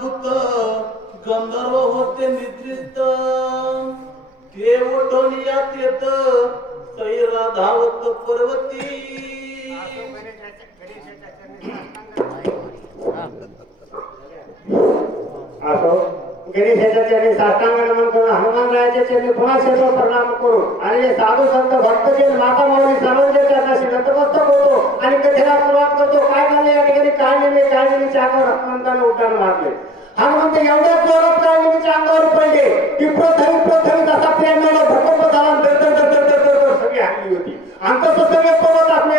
दूत गंधर्व होते निद्रित ते उठून यात येत सैरा धावत पर्वती असो गणेशाच्या चरणी साष्टांग नमन करून हनुमानरायाच्या चरणी पुन्हा सर्व प्रणाम करू आणि साधू संत भक्तजन माता माऊली सर्वांच्या चरणाशी नतमस्तक होतो आणि कथेला सुरुवात करतो. काय झाले या ठिकाणी काळनिमीच्या अंगावर हनुमंताने उड्डाण मारले. हनुमंत एवढ्या जोरात काळनिमीच्या अंगावर पडले की प्रथम असा प्रेमाला भूकंप झाला. दर सगळी हल्ली होती आणि तसं सगळे पर्वत असले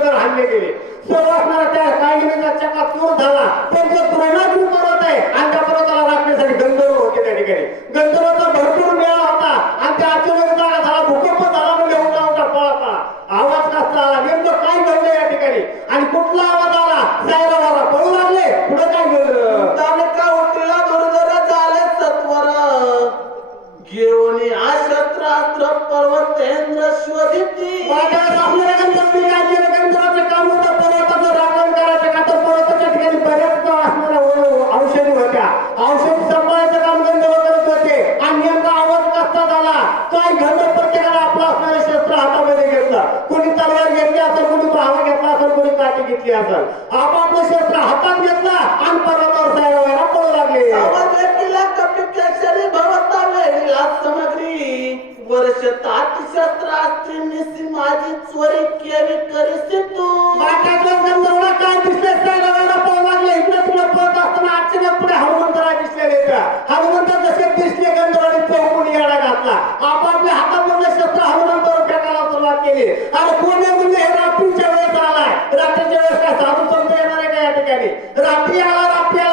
दर हल्ले गेले. सर्व असणारा त्या काळनिमीचा चक्का चूर झाला. त्यांचं प्रेमाची पर्वत आहे आणि त्या पर्वताला राखण्यासाठी गंधर्व होते. त्या ठिकाणी गंधर्वाचा भरपूर मेळा होता आणि त्या अचानक जागा झाला. भूकंप झाला म्हणजे उठा पळा आवाज कसा आला नेमकं काय घडलं या ठिकाणी आणि कुठला आवाज आला. सायरावाला पळू लागले. पुढे काय घडलं त्याने का उठला दुर्धर झाले सत्वर घेऊन आशस्त्रास्त्र पर्वतेंद्र शोधिती माझ्या आपल्याला गंधर्वाचं काम होतं पर्वताचं राखण करायचं का तर पर्वताच्या ठिकाणी बऱ्याच असणाऱ्या औषधी होत्या. औषधी सांभाळायचं काम गंधर्व करत होते आणि नेमका आवाज कसा झाला. काय घडलं प्रत्येकाला आपलं असणारे शस्त्र हातामध्ये घेतलं. कोणी तलवार घेतली असेल, कोणी भावा घेतला असेल, कोणी काठी घेतली असेल. आपापलं शस्त्र हातात घेतला आणि पर्वतावर सायरावायला पळू लागले. आवाज केला कपिकेशरी भवता वेळीला सामग्री वर्ष तात शस्त्रास्त्री निसी माझी चोरी केली करीसी तू माझ्या गंधर्वाला काय दिसले. सायरावायला पळू लागले. इकडे पुढे पळत असताना आजच्या पुढे हनुमंताला दिसलेले. हनुमंत जसे दिसले गंधर्वाने चौकून याडा घातला. आपापल्या हातामधले शस्त्र हनुमंतावर फेकायला सुरुवात केली. आणि कोणी म्हणजे हे रात्रीच्या वेळेस आलाय. रात्रीच्या वेळेस काय साधू संत येणार आहे का या ठिकाणी. रात्री आला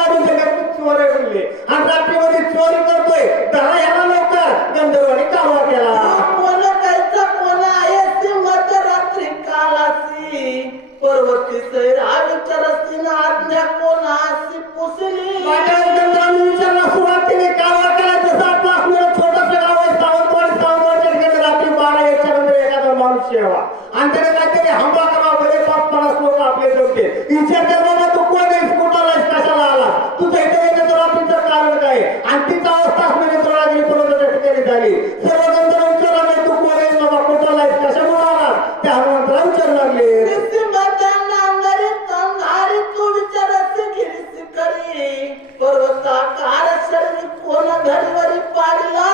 म्हणजे चोर म्हणले आणि रात्रीमध्ये चोरी करतोय. धरा याला लवकर. गंधर्वाने कालवा केला. कोण कायचा कोण आहे ती मध्यरात्री कालासी पर्वती सैरा विचारसी ना आज्ञा कोणासी पुसली माझ्या गंधर्वाने विचारला सुरुवात केली. कालवा केला. जसं आपलं असणारं छोटंसं गाव आहे सावंतवाडीच्या ठिकाणी रात्री 12 याच्या नंतर एखादा माणूस यावा आणि त्याने काहीतरी हमला करावा. बरे 5-50 लोक आपले जमते. विचार कर बाबा तू कोण आहेस, कुठाला आहेस, कशाला आला, तुझं इथे येण्याचं रात्रीचं कारण काय आणि तिचा अवस्था असणारी तोळागिरी पर्वताच्या ठिकाणी झाली. सर्व गंधर्व विचारू लागले तू कोण आहेस बाबा, कुठाला आहेस, कशामुळे आला. त्या हनुमंताला विचारू लागले. तू विचारसी गिरीसी करी पर्वताकार शरीर कोण घडीवरी पाडला